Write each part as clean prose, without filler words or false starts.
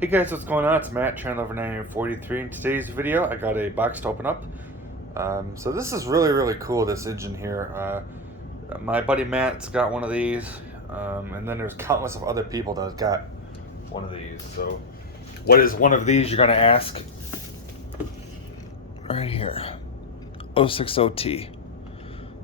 Hey guys, what's going on? It's Matt, channel over 943. In today's video, I got a box to open up. So this is really cool, this engine here. My buddy Matt's got one of these, and then there's countless of other people that got one of these. So what is one of these, you're going to ask? Right here, 060T.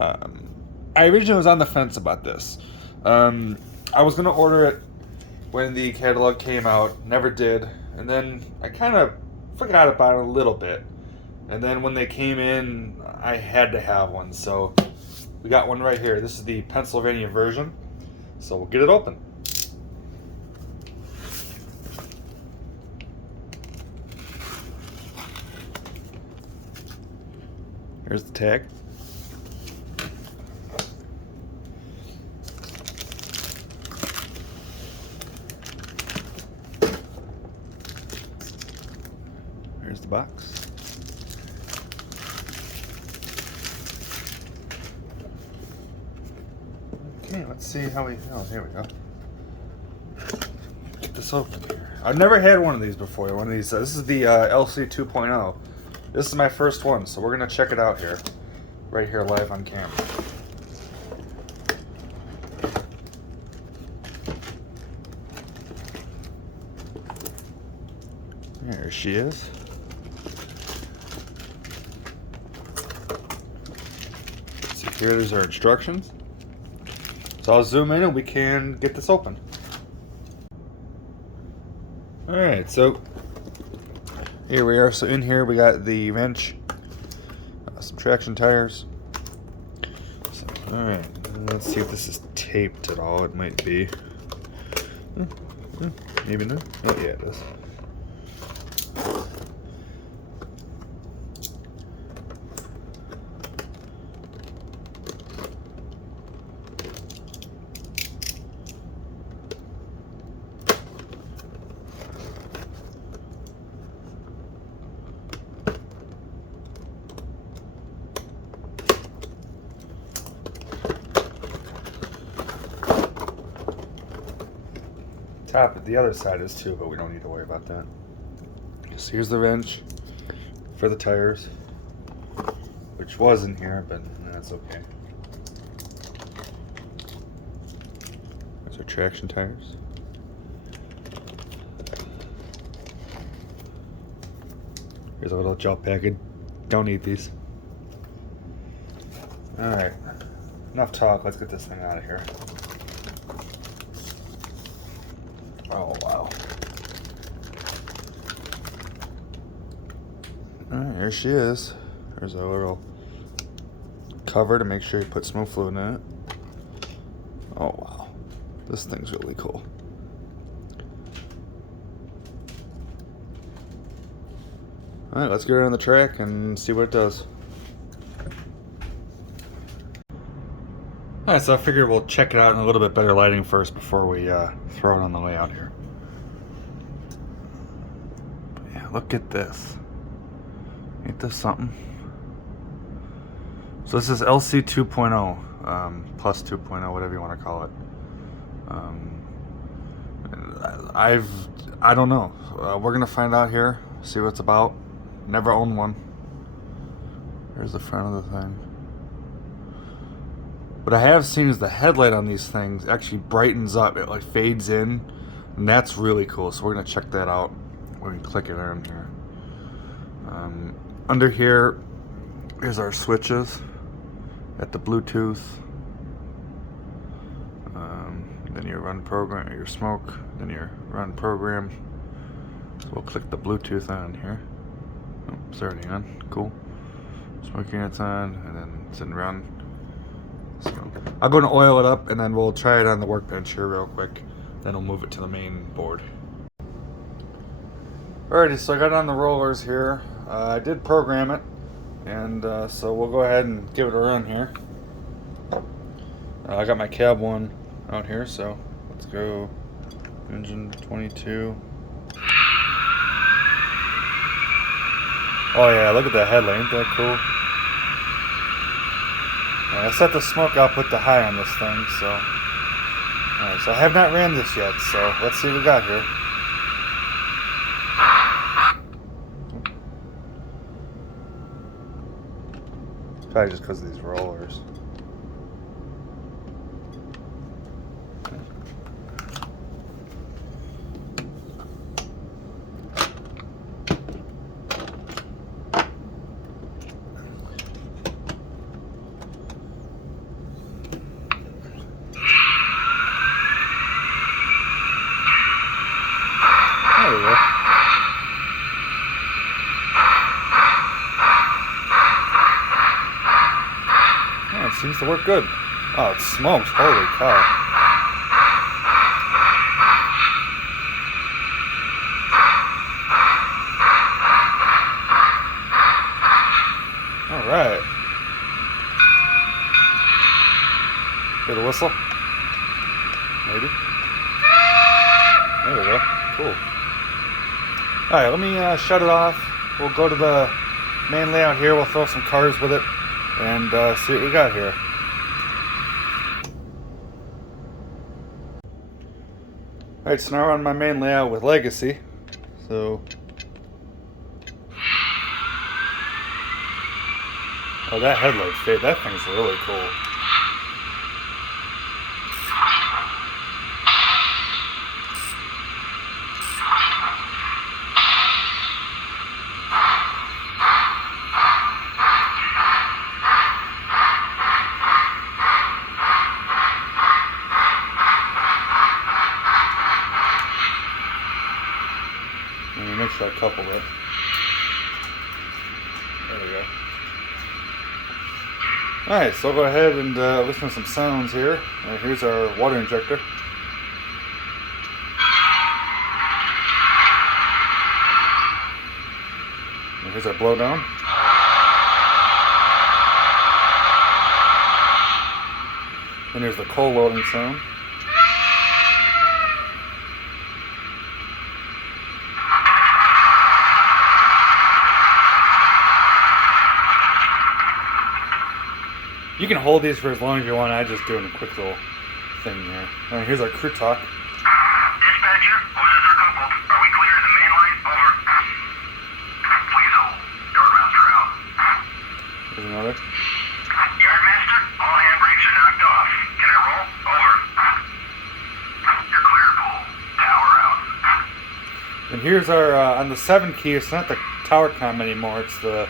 I originally was on the fence about this. I was going to order it when the catalog came out, never did, and then I kind of forgot about it a little bit. And then when they came in, I had to have one, so we got one right here. This is the Pennsylvania version, so we'll get it open. Here's the tag. Here's the box. Okay, let's see how we. Oh, here we go. Get this open here. I've never had one of these before. One of these. This is the LC 2.0. This is my first one, so we're gonna check it out here, right here live on camera. There she is. Here's our instructions. So I'll zoom in and we can get this open. Alright, so here we are. So in here we got the wrench, some traction tires. So, alright, let's see if this is taped at all. It might be. Maybe not. Oh yeah, it is. The other side is too, but we don't need to worry about that. So here's the wrench for the tires, which was in here, but that's okay. Those are traction tires. Here's a little gel packet. Don't need these. Alright, enough talk. Let's get this thing out of here. Oh, wow. Alright, here she is. There's a little cover to make sure you put smooth fluid in it. Oh, wow. This thing's really cool. Alright, let's get it on the track and see what it does. Alright, so I figured we'll check it out in a little bit better lighting first before we throw it on the layout here. But yeah, look at this. Ain't this something? So this is LC 2.0, plus 2.0, whatever you want to call it. I don't know. We're gonna find out here, see what it's about. Never owned one. Here's the front of the thing. What I have seen is the headlight on these things actually brightens up. It like fades in, and that's really cool. So we're gonna check that out. We can click it on here. Under here is our switches. Got the Bluetooth. Then your run program, your smoke. Then your run program. So we'll click the Bluetooth on here. Oh, it's already on. Cool. Smoke units on, and then it's in run. So I'm going to oil it up and then we'll try it on the workbench here real quick. Then we'll move it to the main board. Alrighty, so I got it on the rollers here. I did program it, and so we'll go ahead and give it a run here. I got my cab one out here, so let's go. Engine 22. Oh yeah, look at that headlight, ain't that cool? I set the smoke output to high on this thing, so... Alright, so I have not ran this yet, so let's see what we got here. Probably just because of these rollers. There we go. Oh, it seems to work good. Oh, it smokes. Holy cow. Alright. Hear the whistle? Maybe. There we go. Cool. Alright, let me shut it off. We'll go to the main layout here. We'll throw some cars with it and see what we got here. Alright, so now we're on my main layout with Legacy. So... oh, that headlight fade. That thing's really cool. Let me make sure I couple it. There we go. Alright, so I'll go ahead and listen to some sounds here. Here's our water injector. And here's our blowdown. And here's the coal loading sound. You can hold these for as long as you want. I just doing a quick little thing here. Alright, here's our crew talk. Dispatcher, hoses are coupled. Are we clear to the main line? Over. Please hold. Yardmaster out. Here's another. Yardmaster, all handbrakes are knocked off. Can I roll? Over. You're clear to pull. Tower out. And here's our, on the 7 key, it's not the tower comm anymore, it's the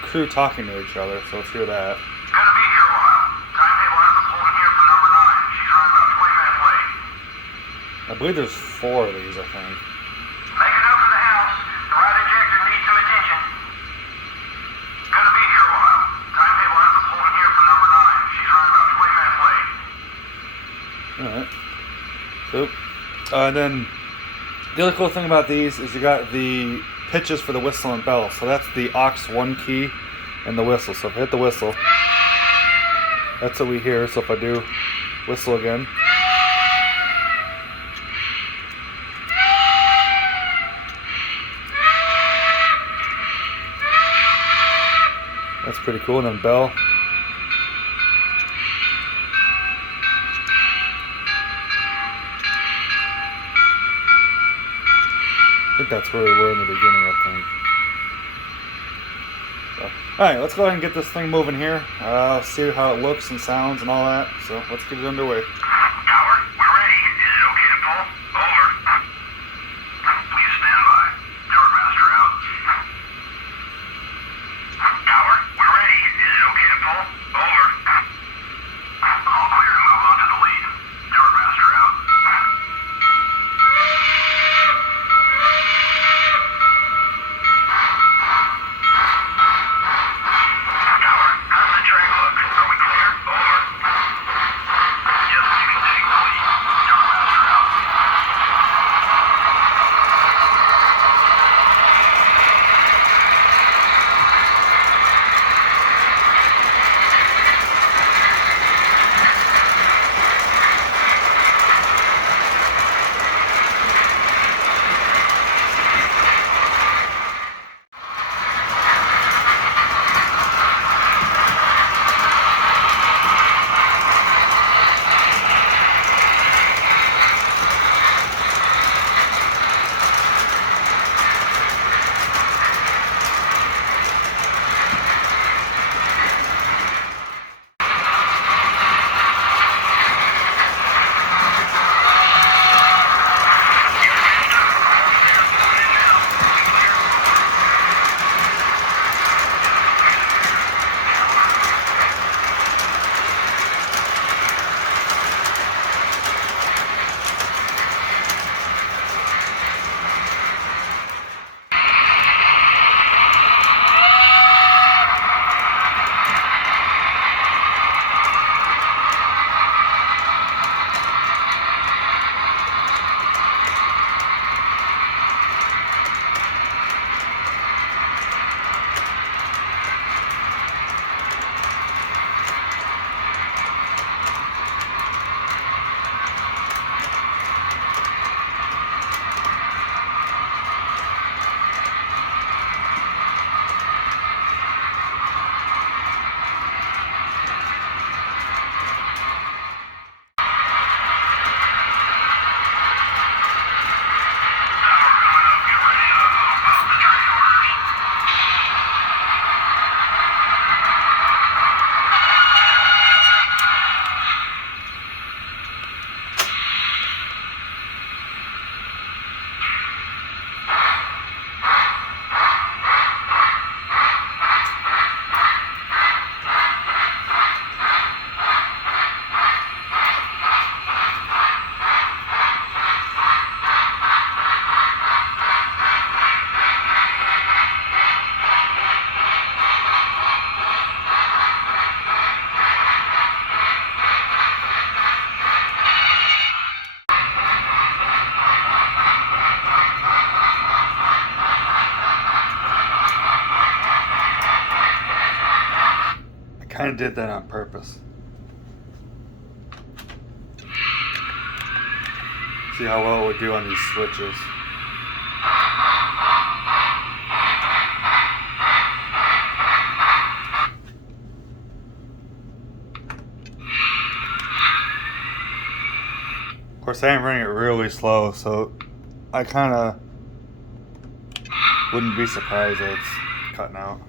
crew talking to each other, so let's hear that. Gonna be here a while. Timetable has us holding here for number 9. She's running about 20 minutes late. I believe there's 4 of these, I think. Make a note for the house. The right injector needs some attention. Gonna be here a while. Timetable has us holding here for number 9. She's running about 20 minutes late. Alright. So, and then the other cool thing about these is you got the pitches for the whistle and bell. So that's the aux 1 key and the whistle. So if I hit the whistle, that's what we hear. So if I do whistle again, that's pretty cool. And then bell. I think that's where we were in the beginning, I think. So, alright, let's go ahead and get this thing moving here. See how it looks and sounds and all that. So let's get it underway. Tower, we're ready. Is it okay to pull? Over. Please stand by. Yardmaster out. Tower, we're ready. Is it okay to pull? Over. All clear to move on to the lead. Yardmaster out. Tower, how's the track look? Are we clear? Over. Just kind of did that on purpose. See how well it would do on these switches. Of course, I am running it really slow, so I kind of wouldn't be surprised that it's cutting out.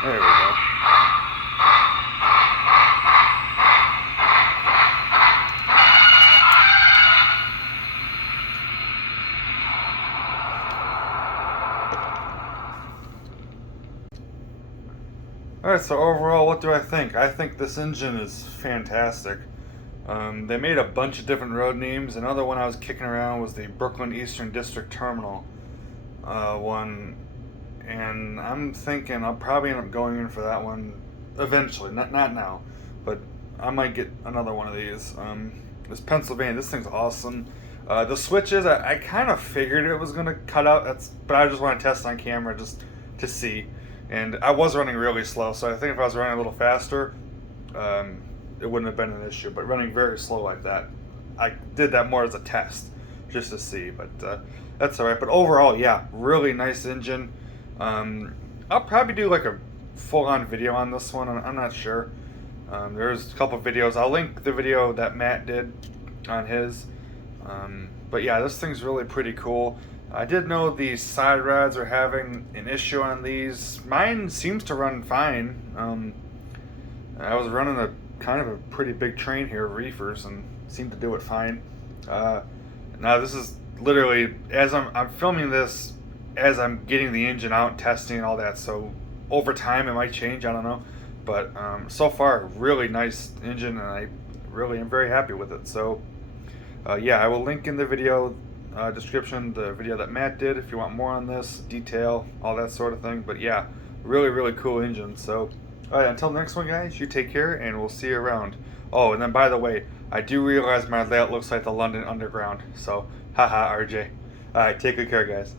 There we go. Alright, so overall, what do I think? I think this engine is fantastic. They made a bunch of different road names. Another one I was kicking around was the Brooklyn Eastern District Terminal one. And I'm thinking I'll probably end up going in for that one eventually. Not now, but I might get another one of these. This Pennsylvania, this thing's awesome. The switches, I kind of figured it was going to cut out, but I just want to test on camera just to see. And I was running really slow, so I think if I was running a little faster, it wouldn't have been an issue. But running very slow like that, I did that more as a test, just to see. But that's alright. But overall, yeah, really nice engine. I'll probably do like a full-on video on this one. I'm not sure. There's a couple videos. I'll link the video that Matt did on his. But yeah, this thing's really pretty cool. I did know the side rods are having an issue on these. Mine seems to run fine. I was running a kind of a pretty big train here of reefers and seemed to do it fine. Now this is literally as I'm filming this as I'm getting the engine out and testing and all that. So over time it might change. I don't know. But so far, really nice engine, and I really am very happy with it. So yeah, I will link in the video description the video that Matt did if you want more on this, detail, all that sort of thing. But yeah, really cool engine. So alright, until the next one, guys, you take care, and we'll see you around. Oh, and then by the way, I do realize my layout looks like the London Underground. So haha, RJ. Alright, take good care, guys.